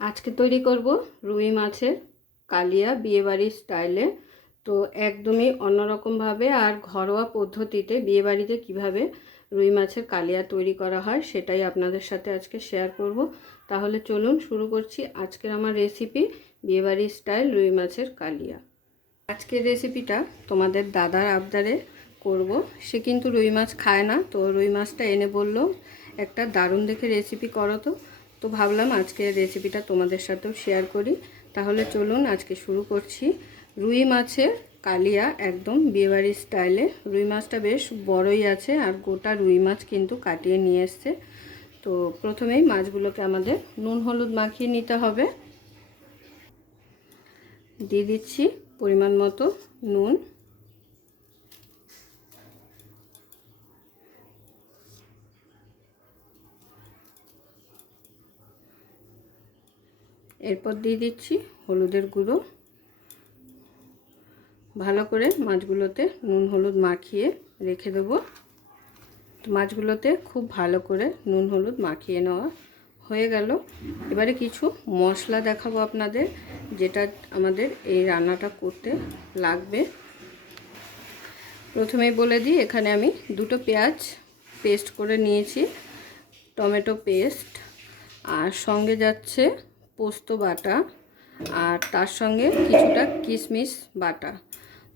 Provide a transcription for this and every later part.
আজকে তৈরি করব রুই মাছের কালিয়া বিয়েবাড়ির স্টাইলে। তো একদমই অন্যরকমভাবে আর ঘরোয়া পদ্ধতিতে বিয়েবাড়িতে কিভাবে রুই মাছের কালিয়া তৈরি করা হয় সেটাই আপনাদের সাথে আজকে শেয়ার করব। তাহলে চলুন শুরু করছি আজকের আমার রেসিপি বিয়েবাড়ির স্টাইল রুই মাছের কালিয়া। আজকের রেসিপিটা তোমাদের দাদার আবদারে করব। সে কিন্তু রুই মাছ খায় না, তো রুই মাছটা এনে বলল একটা দারুণ দেখে রেসিপি করো। তো ভাবলাম আজকের রেসিপিটা তোমাদের সাথেও শেয়ার করি। তাহলে চলুন আজকে শুরু করছি। রুই মাছের কালিয়া একদম বিয়েবাড়ির স্টাইলে। রুই মাছটা বেশ বড়ই আছে আর গোটা রুই মাছ কিন্তু কাটিয়ে নিয়ে এসছে। তো প্রথমেই মাছগুলোকে আমাদের নুন হলুদ মাখিয়ে নিতে হবে। দিয়ে দিচ্ছি পরিমাণ মতো নুন, এরপর দিয়ে দিচ্ছি হলুদের গুঁড়ো। ভালো করে মাছগুলোতে নুন হলুদ মাখিয়ে রেখে দেবো। তো মাছগুলোতে খুব ভালো করে নুন হলুদ মাখিয়ে নেওয়া হয়ে গেল। এবারে কিছু মশলা দেখাবো আপনাদের, যেটা আমাদের এই রান্নাটা করতে লাগবে। প্রথমেই বলে দিই, এখানে আমি দুটো পেঁয়াজ পেস্ট করে নিয়েছি, টমেটো পেস্ট, আর সঙ্গে যাচ্ছে পোস্ত বাটা, আর তার সঙ্গে কিছুটা কিশমিশ বাটা।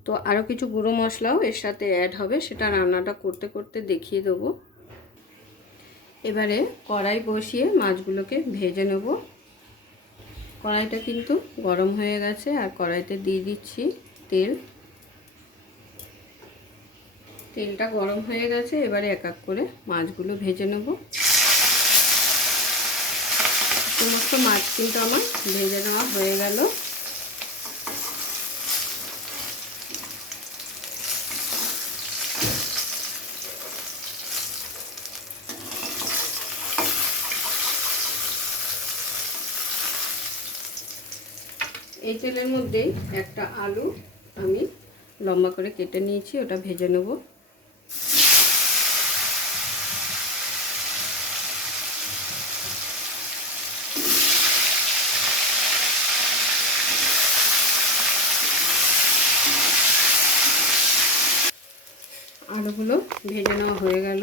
তো আরও কিছু গুঁড়ো মশলাও এর সাথে অ্যাড হবে, সেটা রান্নাটা করতে করতে দেখিয়ে দেবো। এবারে কড়াই বসিয়ে মাছগুলোকে ভেজে নেব। কড়াইটা কিন্তু গরম হয়ে গেছে আর কড়াইতে দিয়ে দিচ্ছি তেল। তেলটা গরম হয়ে গেছে, এবারে এক এক করে মাছগুলো ভেজে নেব। সমস্ত মাছ কিন্তু আমার ভেজে নেওয়া হয়ে গেল। এই তেলের মধ্যেই একটা আলু আমি লম্বা করে কেটে নিয়েছি, ওটা ভেজে নেব। আলুগুলো ভেজে নেওয়া হয়ে গেল।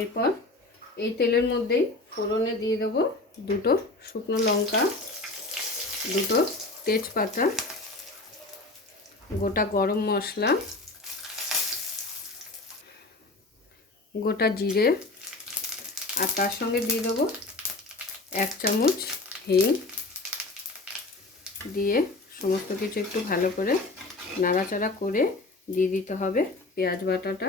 এরপর এই তেলের মধ্যেই ফোড়নে দিয়ে দেবো দুটো শুকনো লঙ্কা, দুটো তেজপাতা, গোটা গরম মশলা, গোটা জিরে, আর তার সঙ্গে দিয়ে দেবো 1 চামচ হিং। দিয়ে সমস্ত কিছু একটু ভালো করে নাড়াচাড়া করে দিয়ে দিতে হবে পেঁয়াজ বাটাটা।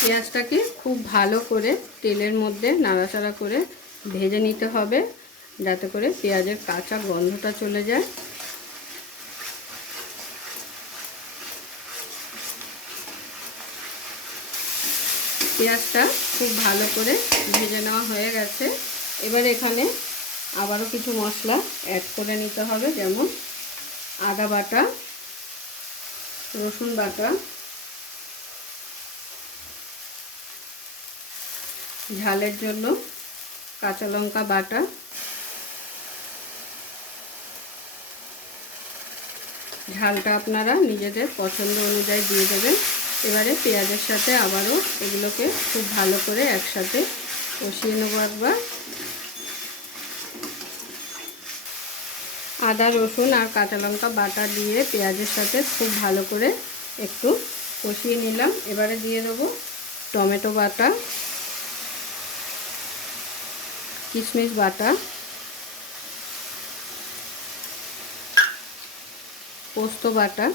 পেঁয়াজটাকে খুব ভালো করে তেলের মধ্যে নাড়াচাড়া করে ভেজে নিতে হবে, যাতে করে পেঁয়াজের কাঁচা গন্ধটা চলে যায়। পেঁয়াজটা খুব ভালো করে ভেজে নেওয়া হয়ে গেছে। এবার এখানে আবারও কিছু মশলা অ্যাড করে নিতে হবে, যেমন আদা বাটা, রসুন বাটা, ঝালের জন্য কাঁচা লঙ্কা বাটা, ঝালটা আপনারা নিজেদের পছন্দ অনুযায়ী দিয়ে দেবেন। এবারে পেঁয়াজের সাথে আবারও এগুলোকে খুব ভালো করে একসাথে কষিয়ে নেব একবার। আদা রসুন আর কাঁচা লঙ্কা বাটা দিয়ে পেঁয়াজের সাথে খুব ভালো করে একটু কষিয়ে নিলাম। এবারে দিয়ে দেবো টমেটো বাটা, কিশমিশ বাটা, পোস্ত বাটা,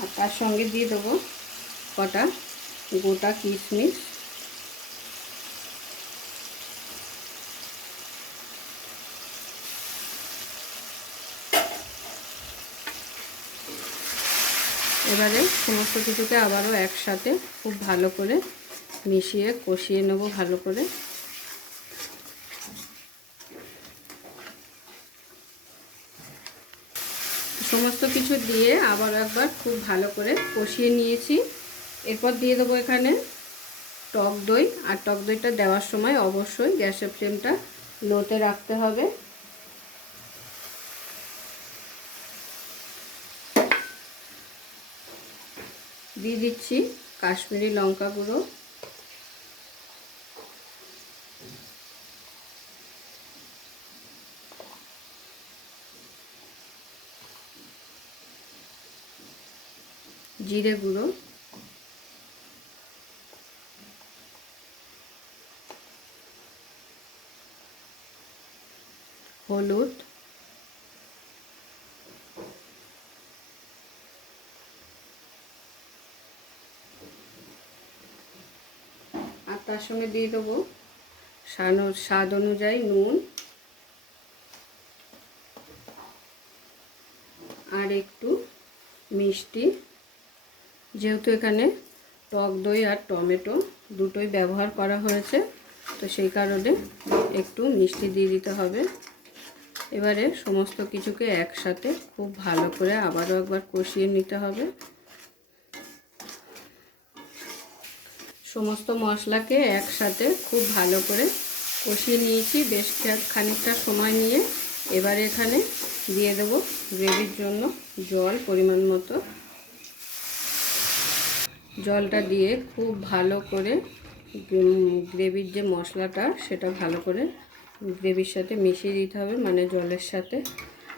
আর তার সঙ্গে দিয়ে দেবো কটা গোটা কিশমিশ, এবারে সমস্ত কিছুকে আবারও একসাথে খুব ভালো করে মিশিয়ে কষিয়ে নেব ভালো করে। সমস্ত কিছু দিয়ে আবার একবার খুব ভালো করে কষিয়ে নিয়েছি। এরপর দিয়ে দেবো এখানে টক দই। আর টক দইটা দেওয়ার সময় অবশ্যই গ্যাসের ফ্লেমটা লোতে রাখতে হবে। দিয়ে দিচ্ছি কাশ্মীরি লঙ্কা গুঁড়ো, জিরে গুঁড়ো, হলুদ, আর তার সঙ্গে দিয়ে দেবো স্বাদ অনুযায়ী নুন আর একটু মিষ্টি। যেহেতু এখানে টক দই আর টমেটো দুটোই ব্যবহার করা হয়েছে, তো সেই কারণে একটু মিষ্টি দিয়ে দিতে হবে। এবারে সমস্ত কিছুকে একসাথে খুব ভালো করে আবারও একবার কষিয়ে নিতে হবে। সমস্ত মশলাকে একসাথে খুব ভালো করে কষিয়ে নিয়েছি বেশ খানিকটা সময় নিয়ে। এবারে এখানে দিয়ে দেবো গ্রেভির জন্য জল পরিমাণ মতো। জলটা দিয়ে খুব ভালো করে গ্রেভির যে মশলাটা সেটা ভালো করে গ্রেভির সাথে মিশিয়ে দিতে হবে, মানে জলের সাথে।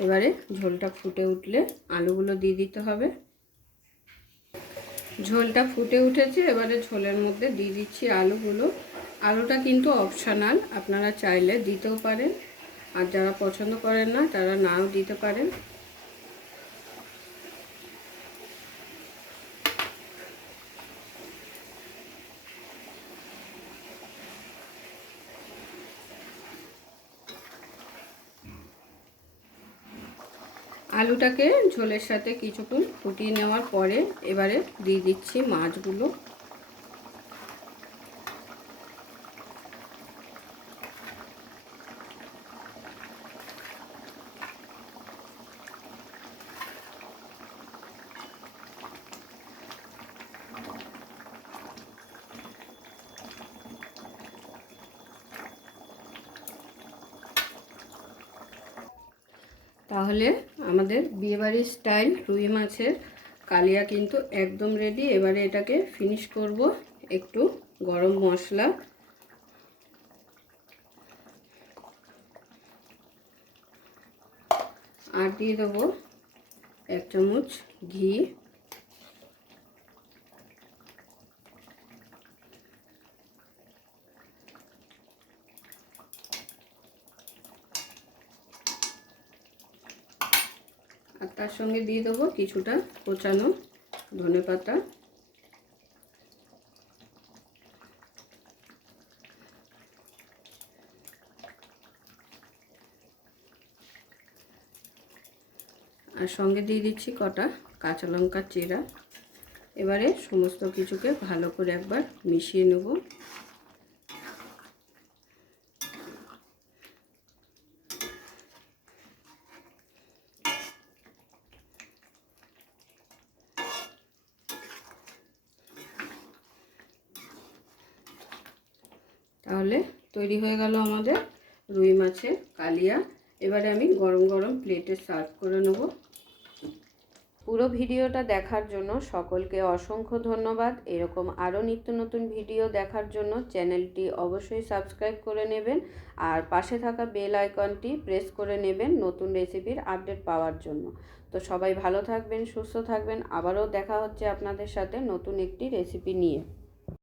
এবারে ঝোলটা ফুটে উঠলে আলুগুলো দিয়ে দিতে হবে। ঝোলটা ফুটে উঠেছে, এবারে ঝোলের মধ্যে দিয়ে দিচ্ছি আলুগুলো। আলুটা কিন্তু অপশনাল, আপনারা চাইলে দিতেও পারেন, আর যারা পছন্দ করেন না তারা নাও দিতে পারেন। আলুটাকে ঝোলের সাথে কিছুক্ষণ ফুটিয়ে নেওয়ার পরে এবারে দিয়ে দিচ্ছি মাছগুলো। তাহলে আমাদের বিয়েবাড়ির স্টাইল রুই মাছের কালিয়া কিন্তু একদম রেডি। এবারে এটাকে ফিনিশ করব একটু গরম মশলা আর দিয়ে দেবো 1 চামচ ঘি। আর তার সঙ্গে দিয়ে দেবো কিছুটা কোচানো ধনেপাতা। আর সঙ্গে দিয়ে দিচ্ছি কটা কাঁচা লঙ্কা চিরা। এবারে সমস্ত কিছুকে ভালো করে একবার মিশিয়ে নেব। তাহলে তৈরি হয়ে গেল আমাদের রুই মাছের কালিয়া। এবারে আমি গরম গরম প্লেটে সার্ভ করে নেব। পুরো ভিডিওটা দেখার জন্য সকলকে অসংখ্য ধন্যবাদ। এরকম আরও নিত্য নতুন ভিডিও দেখার জন্য চ্যানেলটি অবশ্যই সাবস্ক্রাইব করে নেবেন, আর পাশে থাকা বেল আইকনটি প্রেস করে নেবেন নতুন রেসিপির আপডেট পাওয়ার জন্য। তো সবাই ভালো থাকবেন, সুস্থ থাকবেন। আবারও দেখা হচ্ছে আপনাদের সাথে নতুন একটি রেসিপি নিয়ে।